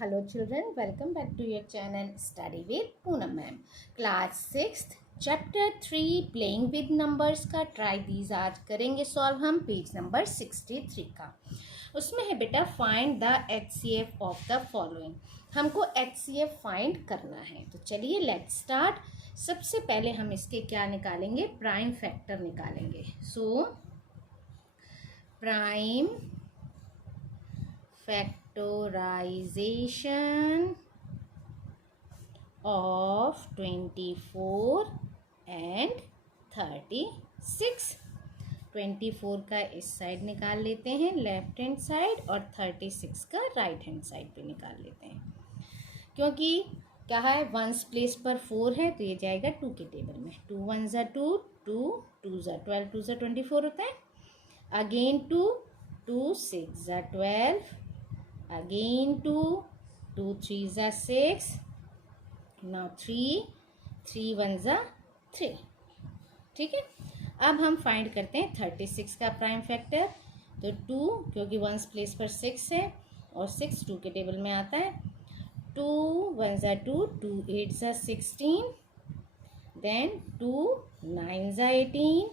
Hello children, welcome back to your channel Study with Poonam ma'am. Class 6th Chapter 3 Playing with Numbers का Try These आज करेंगे solve हम page number 63 का। उसमें है बेटा find the HCF of the following. हमको HCF find करना है, तो चलिए लेट्स स्टार्ट। सबसे पहले हम इसके क्या निकालेंगे, प्राइम फैक्टर निकालेंगे। So prime factorization of 24 and 36। 24 का इस साइड निकाल लेते हैं लेफ्ट हैंड साइड, और 36 का राइट हैंड साइड पे निकाल लेते हैं। क्योंकि क्या है, वंस प्लेस पर 4 है तो ये जाएगा 2 के टेबल में। 2 1 ज़ा 2, 2 2 ज़ा 12, 2 ज़ा 24 होता है। अगेन 2 2 6 ज़ा 12, again 2 2 3 ज़ा 6, now 3 3 1 ज़ा 3। ठीक है, अब हम फाइंड करते हैं 36 का प्राइम फैक्टर। तो 2, क्योंकि वंस प्लेस पर 6 है और 6 2 के टेबल में आता है। 2 1 ज़ा 2, 2 8 ज़ा 16, देन 2 9 ज़ा 18।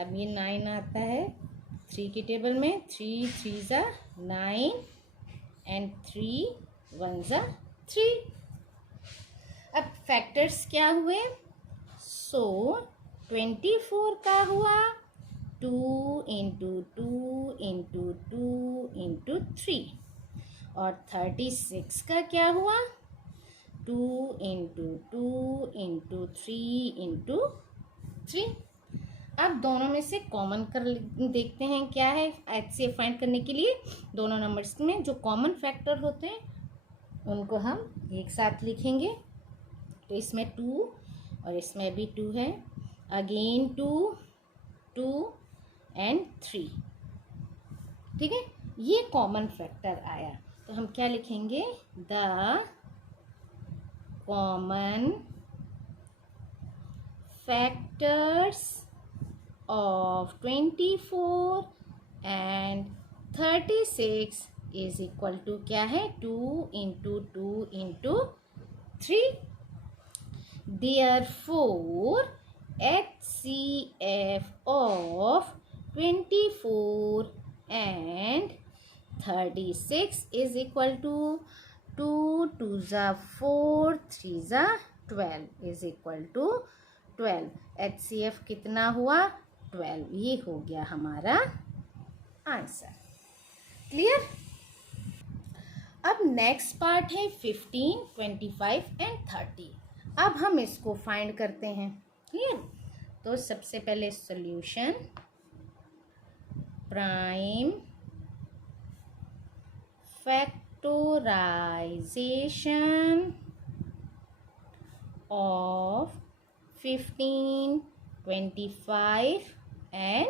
अब ये 9 आता है 3 के टेबल में। 3 3 ज़ा 9 एंड 3 1 ज़ा 3। अब फैक्टर्स क्या हुए, सो 24 का हुआ 2 इंटू 2 इंटू 2 इंटू 3, और 36 का क्या हुआ 2 इंटू 2 इंटू 3 इंटू 3। अब दोनों में से कॉमन कर देखते हैं क्या है। HCF फाइंड करने के लिए दोनों नंबर्स में जो कॉमन फैक्टर होते हैं उनको हम एक साथ लिखेंगे। तो इसमें 2 और इसमें भी 2 है। Again 2 2 and 3। ठीक है, ये कॉमन फैक्टर आया। तो हम क्या लिखेंगे, the common factors of 24 and 36 is equal to क्या है, 2 into 2 into 3। Therefore HCF of 24 and 36 is equal to 2 2 ज़ा 4, 3 ज़ा 12 is equal to 12। HCF कितना हुआ, 12। ये हो गया हमारा आंसर। क्लियर। अब नेक्स्ट पार्ट है 15 25 एंड 30। अब हम इसको फाइंड करते हैं। क्लियर। तो सबसे पहले solution, prime factorisation of 15 25 and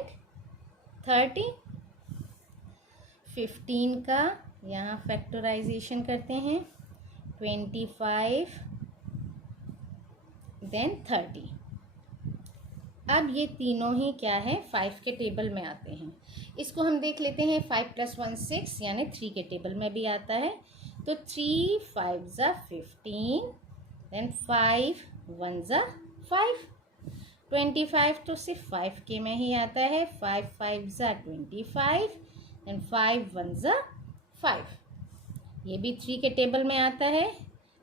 30। 15 का यहाँ फैक्टराइजेशन करते हैं, 25 देन 30। अब ये तीनों ही क्या है, 5 के टेबल में आते हैं। इसको हम देख लेते हैं। 5 + 1 6, यानी 3 के टेबल में भी आता है। तो 3 5 ज़ा 15, देन 5 1 ज़ा 5। 25 तो सिर्फ 5 के में ही आता है। 5 5 ज़ा 25, देन 5 1 ज़ा 5। ये भी 3 के टेबल में आता है।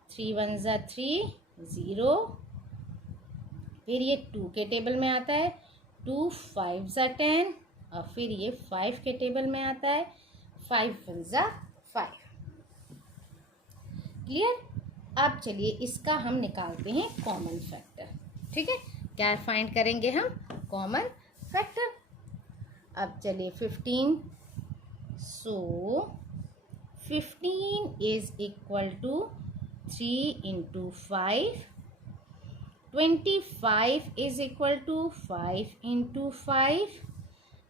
3 1 ज़ा 3 0। फिर ये 2 के टेबल में आता है। 2 5 ज़ा 10, और फिर ये 5 के टेबल में आता है। 5 1 ज़ा 5। क्लियर। अब चलिए इसका हम निकालते हैं कॉमन फैक्टर। ठीक है, क्या फाइंड करेंगे हम, कॉमन फैक्टर। अब चलिए 15, so 15 is equal to 3 into 5। 25 is equal to 5 into 5,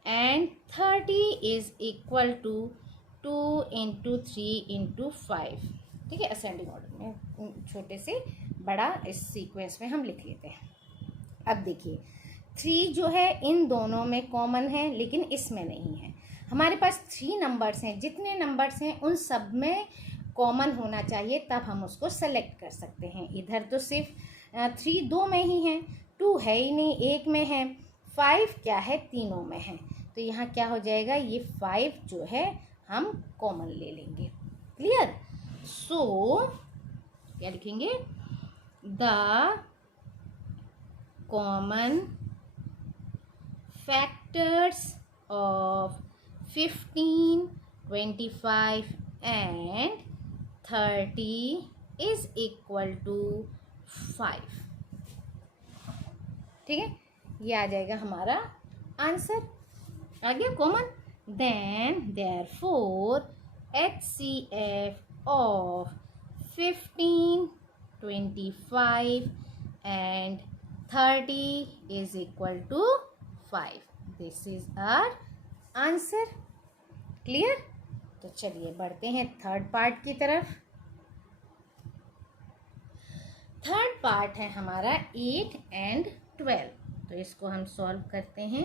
and 30 is equal to 2 into 3 into 5। ठीक है, असेंडिंग ऑर्डर में छोटे से बड़ा इस सीक्वेंस में हम लिख लेते हैं। अब देखिए 3 जो है इन दोनों में कॉमन है, लेकिन इसमें नहीं है। हमारे पास 3 नंबर्स हैं। जितने नंबर्स हैं उन सब में कॉमन होना चाहिए, तब हम उसको सेलेक्ट कर सकते हैं। इधर तो सिर्फ 3 2 में ही है, 2 है ही नहीं, 1 में है, 5 क्या है, तीनों में है। तो यहाँ क्या हो जाएगा, ये 5 जो है हम कॉमन ले लेंगे। क्लियर। सो क्या लिखेंगे, the common factors of 15, 25 and 30 is equal to 5। ठीक है, ये आ जाएगा हमारा आंसर। आ गया common. Then therefore HCF of 15, 25 and 30 is equal to 5। This is our answer. Clear. तो चलिए बढ़ते हैं थर्ड पार्ट की तरफ। थर्ड पार्ट है हमारा 8 and 12। तो इसको हम सॉल्व करते हैं।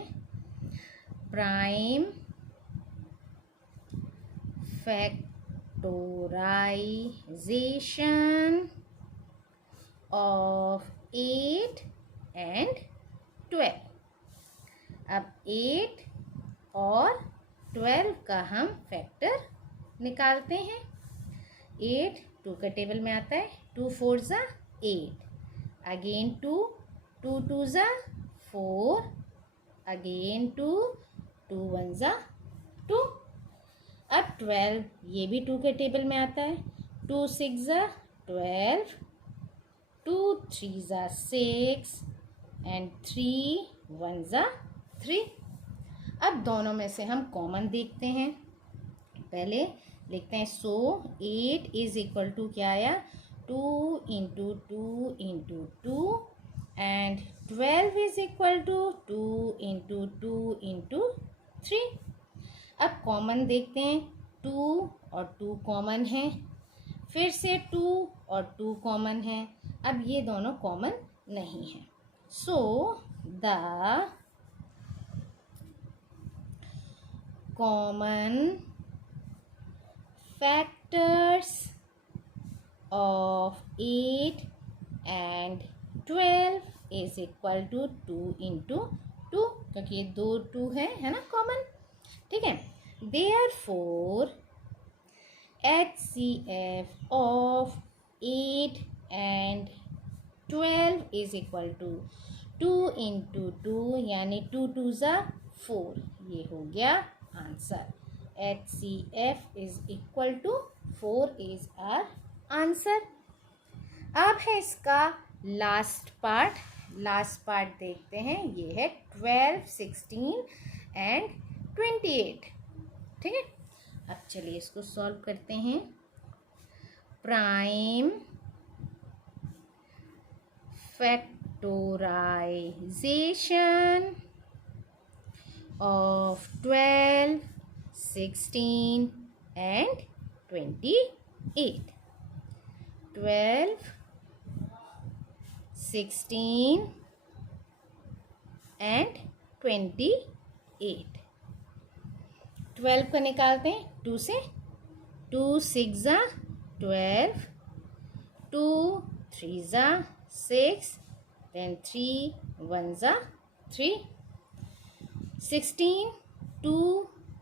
Prime factorisation of 8 and 12। अब 8 और 12 का हम फैक्टर निकालते हैं। 8 2 का टेबल में आता है, 2 4 ज़ा 8, अगेन 2 2 2 ज़ा 4, अगेन 2 2 1 ज़ा 2। अब 12 ये भी 2 के टेबल में आता है, 2 6 ज़ा 12, 2 3 ज़ा 6 एंड 3 1 ज़ा 3। अब दोनों में से हम कॉमन देखते हैं। पहले लिखते हैं, सो 8 इज इक्वल टू क्या आया, 2 into 2 into 2 and 12 is equal to 2 into 2 into 3। अब कॉमन देखते हैं, 2 और 2 कॉमन है, फिर से 2 और 2 कॉमन है। अब ये दोनों कॉमन नहीं है। So the common factors of 8 and 12 is equal to 2 into 2, क्योंकि ये 2 2 है ना कॉमन। ठीक है। Therefore HCF of 8 and 12 is equal to 2 into 2 यानी 2 2 ज़ा 4। ये हो गया answer. HCF is equal to 4 is our answer. अब है इसका लास्ट पार्ट। लास्ट पार्ट देखते हैं, ये है 12, 16 एंड 28। ठीक है। अब चलिए इसको सॉल्व करते हैं। Prime factorisation of 12, 16 and 28। 12, 16 and 28। 12 को निकालते हैं 2 से, 2 6 ज़ा 12, 2 3 ज़ा 6, then 3 1 ज़ा 3। 16, 2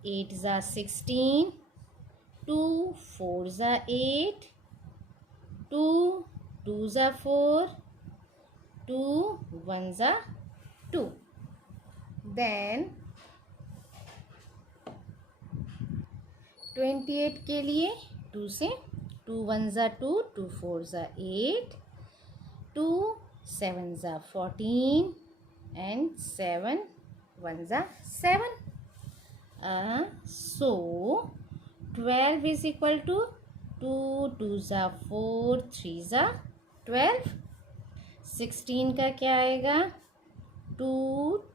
8 ज़ा 16, 2 4 ज़ा 8, 2 2 ज़ा 4, 2 1 ज़ा 2। देन 28 के लिए 2 से, 2 1 ज़ा 2, 2 4 ज़ा 8, 2 7 ज़ा 14 एंड 7 1 ज़ा 7। सो 12 इज इक्वल टू 2 2 ज़ा 4, 3 ज़ा 12। 16 का क्या आएगा, 2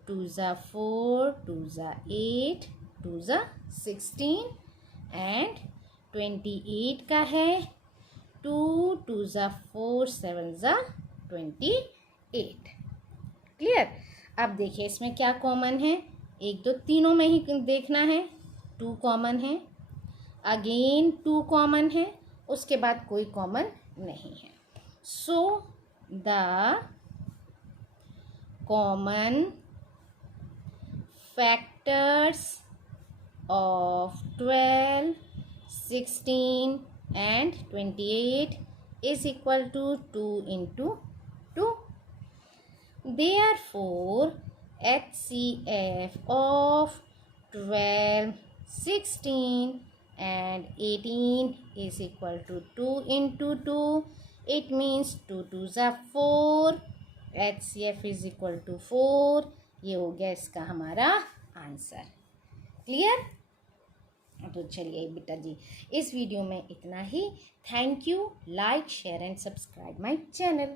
2 ज़ा 4, 2 ज़ा 8, 2 ज़ा 16 एंड 28 का है 2 2 ज़ा 4, 7 ज़ा 28। क्लियर। अब देखिए इसमें क्या कॉमन है, 1 2 तीनों में ही देखना है। 2 कॉमन है, अगेन 2 कॉमन है, उसके बाद कोई कॉमन नहीं है। So the common factors of 12, 16 and 28 is equal to 2 into 2. Therefore, HCF of 12, 16 and 18 is equal to 2 into 2. It means 2 2s are 4. HCF is equal to 4. ये हो गया इसका हमारा आंसर। क्लियर? तो चलिए बेटा जी, इस वीडियो में इतना ही। Thank you. Like, share and subscribe my channel.